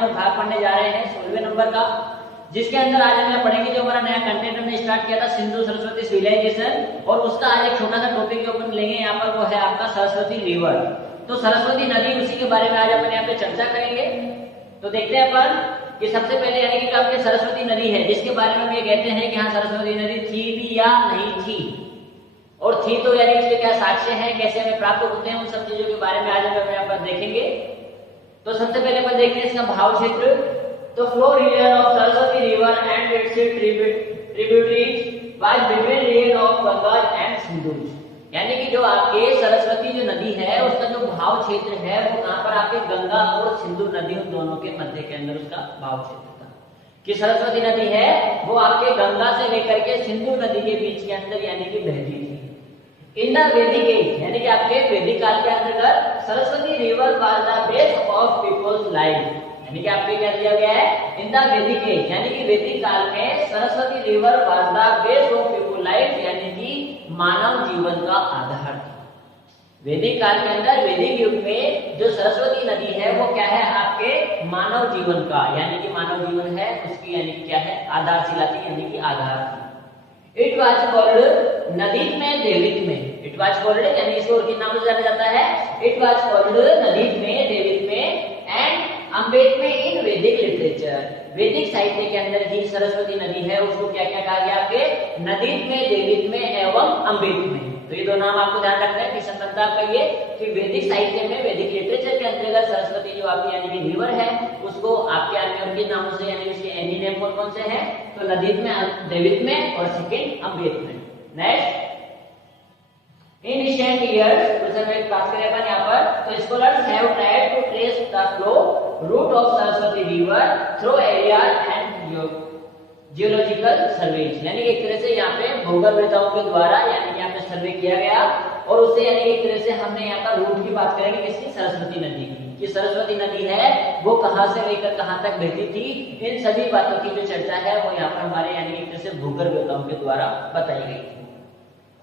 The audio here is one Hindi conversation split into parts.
पर भाग पढ़ने जा रहे हैं 16वें नंबर का, जिसके अंदर आज हम पढ़ेंगे जो हमारा नया कंटेंट हमने स्टार्ट किया था सिंधु सरस्वती सिविलाइजेशन, और उसका आज एक छोटा सा टॉपिक जो अपन लेंगे यहाँ पर वो है आपका सरस्वती रिवर। तो सरस्वती नदी, उसी के बारे में आज अपन यहाँ पे चर्चा करेंगे। तो देखते हैं अपन कि सबसे पहले यानी कि आपके सरस्वती नदी है जिसके बारे में हम ये कहते हैं कि हाँ सरस्वती नदी थी भी या नहीं थी, और थी तो यानी इसके क्या साक्ष्य हैं, कैसे हमें प्राप्त होते हैं, उन सब चीजों के बारे में आज हम यहाँ पर देखेंगे। तो सबसे पहले अपन देखते हैं इसका भाव क्षेत्र। तो flow region of Saraswati river and its tributaries was between region of Ganga and Sindhu, यानी कि जो आपके सरस्वती जो नदी है उसका जो भाव क्षेत्र है वो कहां पर आपके गंगा और सिंधु नदी उन दोनों के मध्य के अंदर उसका भाव क्षेत्र था। कि सरस्वती नदी है वो आपके गंगा से लेकर के सिंधु नदी के बीच के अंदर यानी कि बहती थी। इन द वैदिक एज यानी कि आपके वैदिक काल के अंतर्गत Saraswati river was the base of people's life, यानी कि आपके क्या दिया गया है इन द वैदिक एज, यानी कि वैदिक काल में Saraswati river was the base of people life, यानी कि मानव जीवन का आधार था। वैदिक काल के अंदर वैदिक युग में जो सरस्वती नदी है वो क्या है आपके मानव जीवन का, यानी कि मानव जीवन है उसकी यानी कि क्या है आधारशिला थी, यानी कि आधार थी। इट वाज कॉल्ड नदी में देवित में, इट वाज कॉल्ड यानी इसको और नाम से जाना जाता है, इट वाज कॉल्ड नदी में देवित में एंड अम्बेत में इन वैदिक लिटरेचर, वैदिक साहित्य के अंदर ही सरस्वती नदी है उसको क्या क्या कहा गया आपके नदीत में, देवित में एवं अम्बेत में। तो ये दो नाम आपको ध्यान रखना है, किशन बनता आपका ये कि वैदिक साहित्य में वैदिक लिटरेचर के अंतर्गत सरस्वती जो आपकी यानी कि रिवर है उसको आपके अन्य उनके नामों से यानी उसके एनी नेम कौन कौन से हैं, तो नदीत में, देवित में और सेकंड अम्बेत में। नेक्स्ट इन रिसेंट इयर्स कुछ समय बात करें अपन यहाँ पर, तो scholars have tried to trace the flow route of Saraswati river through area and geological surveys, यानी कि एक तरह से यहाँ पे भूगोलवेताओं के द्वारा यानी कि यहाँ पे सर्वे किया गया, और उससे यानी कि एक तरह से हमने यहाँ पर रूट की बात करेंगे किसकी, सरस्वती नदी की, कि सरस्वती नदी है वो कहाँ से लेकर कहाँ तक बहती थी, इन सभी बातों की जो चर्चा है वो यहाँ पर हमारे यानी कि एक तरह से भूगोलवेताओं के द्वारा बताई गई थी।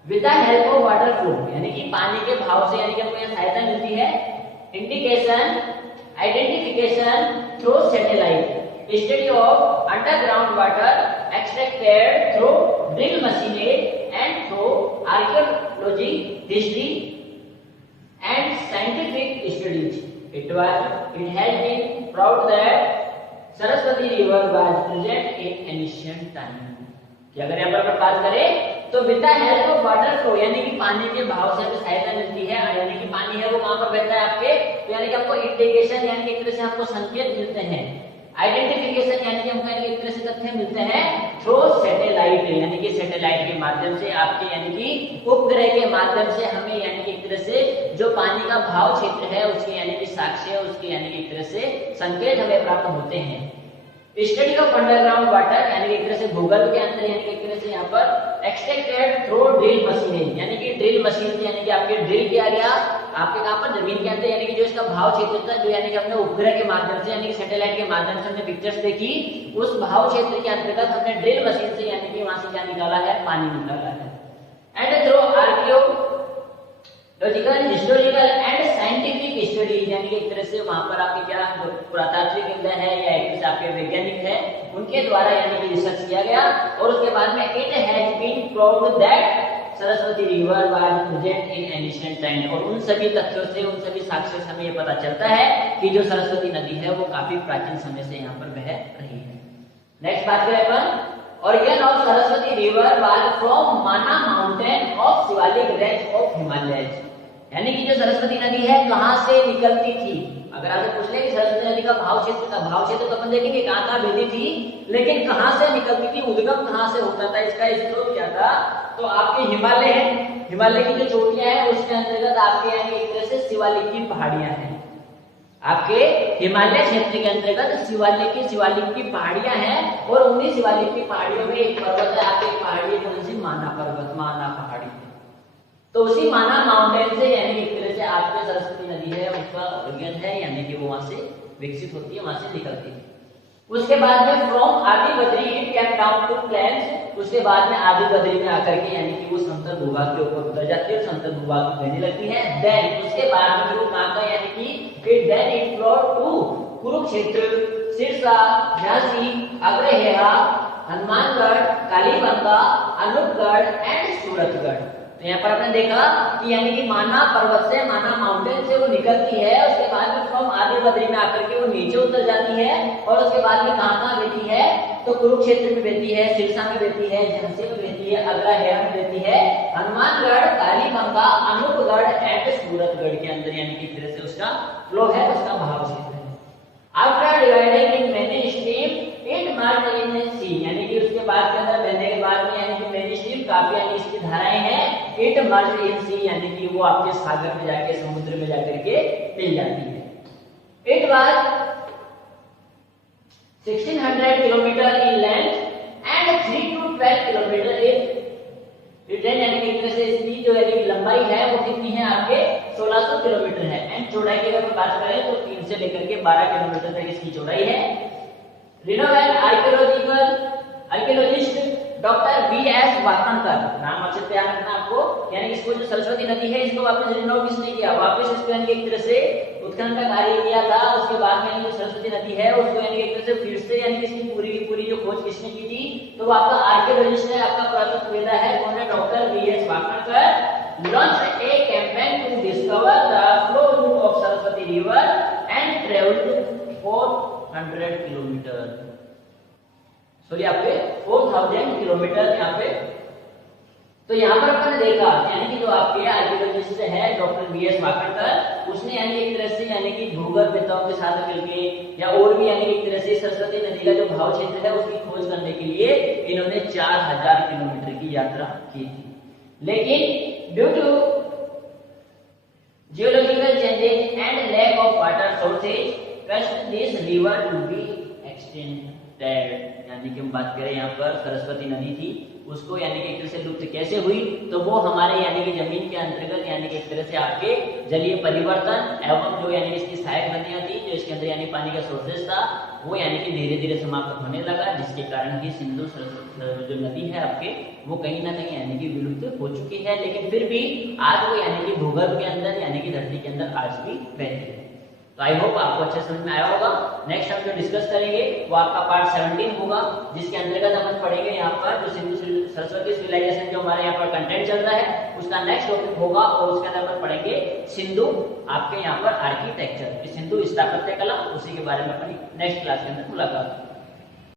With the help of water flow, यानी कि पानी के भाव से यानी कि हमको यह सहायता मिलती है। Indication identification through satellite, study of underground water extracted through drill मशीनें and through archaeology, history and scientific studies, it has been proved that Saraswati river was present in ancient time। कि अगर यहाँ पर बात करें तो with the help of water flow, यानी कि पानी के भाव से हमें सहायता मिलती है, यानी कि पानी है वो कहाँ पर बहता है आपके, तो यानी कि आपको इंडिकेशन यानी कि एक तरह से आपको संकेत मिलते हैं, आइडेंटिफिकेशन यानी कि हमको एक तरह से तथ्य मिलते हैं थ्रू सैटेलाइट, यानी कि सैटेलाइट के माध्यम से आपके यानी कि उपग्रह के माध्यम से हमें यानी कि एक तरह से जो पानी का भाव क्षेत्र है उसके यानी कि साक्ष्य, उसके यानी कि एक तरह से संकेत हमें प्राप्त होते हैं। स्टडी ऑफ अंडरग्राउंड वाटर, यानी कि एक तरह से भूगोल के अंदर यानी कि एक तरह से यहाँ पर एक्सट्रैक्टेड थ्रू ड्रिल मशीनें, यानी कि ड्रिल मशीन यानी कि आपके ड्रिल किया गया आपके कहां पर जमीन के अंदर, यानी कि जो इसका भाव क्षेत्र था जो यानी कि हमने उपग्रह के माध्यम से यानी कि सैटेलाइट के माध्यम से हमने पिक्चर्स देखी, उस भाव क्षेत्र के अंतर्गत हमने ड्रिल मशीन से यानी कि वहां से क्या निकाला है, पानी निकाला है। And through archaeological, historical and scientific studies, यानी कि एक तरह से वहां पर आपके क्या पुरातात्विक केंद्र है या एक तरह से आपके वैज्ञानिक है उनके द्वारा यानी कि रिसर्च किया गया, और उसके बाद में it has been proved that Saraswati river was present in ancient time, और उन सभी तथ्यों से उन सभी साक्ष्यों से हमें ये पता चलता है कि जो सरस्वती नदी है वो काफी प्राचीन समय से यहाँ पर बह रही है। नेक्स्ट बात करें अपन, origin of Saraswati river was from Mana mountain of Shivalik range of Himalayas, यानी कि जो सरस्वती नदी है कहाँ से निकलती थी। अगर आपसे पूछ ले कि सरस्वती नदी का भाव क्षेत्र तो अपन देखेंगे कहाँ बहती थी, लेकिन कहाँ से निकलती थी, उद्गम कहाँ से होता था, इसका स्रोत क्या था, तो आपके हिमालय है, हिमालय की जो चोटियां हैं उसके अंतर्गत आपके यानी एक तरह से शिवालिक की पहाड़ियां हैं, आपके हिमालय क्षेत्र के अंतर्गत शिवालिक की पहाड़ियां हैं, और उन्हीं शिवालिक की पहाड़ियों में एक पर्वत है आपके पहाड़ी कौन सी, माना पर्वत, माना पहाड़ी, तो उसी माना माउंटेन से यानी एक तरह से आपके सरस्वती नदी है उसका ओरिजिन है, यानी कि वो वहां से विकसित होती है, वहां से निकलती है। उसके बाद में from Adi Badri it came down to plains, उसके बाद में आदि बद्री में आकर के यानी कि वो समतल भूभाग के ऊपर उतर जाती है, समतल भूभाग में बहने लगती है। देन उसके बाद में वो कहां का यानी कि फिर then it flow to Kurukshetra Sirsa, Jhansi, Agrahera, Hanumangarh, Kalibanga, Anupgarh and Suratgarh. तो यहाँ पर आपने देखा कि यानी कि माना पर्वत से, माना माउंटेन से वो निकलती है, उसके बाद में फ्रॉम आदि बद्री में आकर के वो नीचे उतर जाती है और उसके बाद में कहाँ बहती है, तो कुरुक्षेत्र में बहती है, सिरसा में बहती है, झांसी में बहती है, अग्रहेरा में बहती है, हनुमानगढ़, कालीबंगा, अनूपगढ़ एंड सूरतगढ़ के अंदर यानी कि तरह से उसका फ्लो है, उसका भाव क्षेत्र है। After dividing in many stream it merge in sea, यानी कि उसके बाद के अंदर बहने के बाद में यानी कि मेनी स्ट्रीम काफी यानी इसकी धाराएं हैं, इट मर्ज इन सी यानी कि वो आपके सागर में जाके, समुद्र में जाकर के मिल जाती है। It was 1600 kilometre in length and 3 to 12 kilometre in return, यानी कि तरह से इसकी जो यानी लंबाई है वो कितनी है आपके 1600 किलोमीटर है एंड चौड़ाई की अगर बात करें तो 3 से लेकर के 12 किलोमीटर तक इसकी चौड़ाई है। रिनोवेल आर्कियोलॉजिस्ट डॉक्टर वी.एस. वाकणकर, नाम अच्छे से याद रखना आपको, यानी इसको जो सरस्वती नदी है इसको वापस रिनोव किसने किया, वापस इसको यानी एक तरह से उत्खनन का कार्य किया था, उसके बाद में जो सरस्वती नदी है उसको यानी एक तरह से फिर से यानी इसकी पूरी की पूरी जो खोज किसने की थी, तो वो आपका आर्कियोलॉजिस्ट है, आपका पुरातत्ववेत्ता है, कौन है, doctor V S. Wakankar. Launch a campaign to discover the flow route of Saraswati river and travelled 400 kilometre, sorry आपके 4000 किलोमीटर यहाँ पे। तो यहाँ पर आपने देखा यानी कि जो आपके आर्कियोलॉजिस्ट है डॉक्टर वी.एस. वाकणकर, उसने यानी एक तरह से यानी कि भूगर्भवेत्ताओं के साथ मिलके या और भी यानी एक तरह से सरस्वती नदी का जो भाव क्षेत्र है उसकी खोज करने के लिए इन्होंने 4000 किलोमीटर की यात्रा की थी, लेकिन due to geological changes and lack of water sources cast this river to be extended, यानी कि हम बात करें यहाँ पर सरस्वती नदी थी उसको यानी कि एक तरह से लुप्त कैसे हुई, तो वो हमारे यानी कि जमीन के अंतर्गत यानी कि एक तरह से आपके जलीय परिवर्तन एवं जो यानी इसकी सहायक नदियां थी जो इसके अंदर यानी पानी का सोर्सेज था वो यानी कि धीरे धीरे समाप्त होने लगा, जिसके कारण की सिंधु जो नदी है आपके वो कहीं ना कहीं यानी कि विलुप्त हो चुकी है, लेकिन फिर भी आज वो यानी कि भूगर्भ के अंदर यानी कि धरती के अंदर आज भी बहती है। तो आई होप आपको अच्छे समझ में आया होगा। नेक्स्ट हम जो डिस्कस करेंगे वो आपका पार्ट 17 होगा, जिसके अंतर्गत अपन पढ़ेंगे यहाँ पर जो सिंधु सरस्वती सिविलाइजेशन जो हमारे यहाँ पर कंटेंट चल रहा है उसका नेक्स्ट टॉपिक होगा, और उसके अंदर अपन पढ़ेंगे सिंधु आपके यहाँ पर आर्किटेक्चर, सिंधु स्थापत्य कला, उसी के बारे में अपनी नेक्स्ट क्लास के अंदर मुलाकात।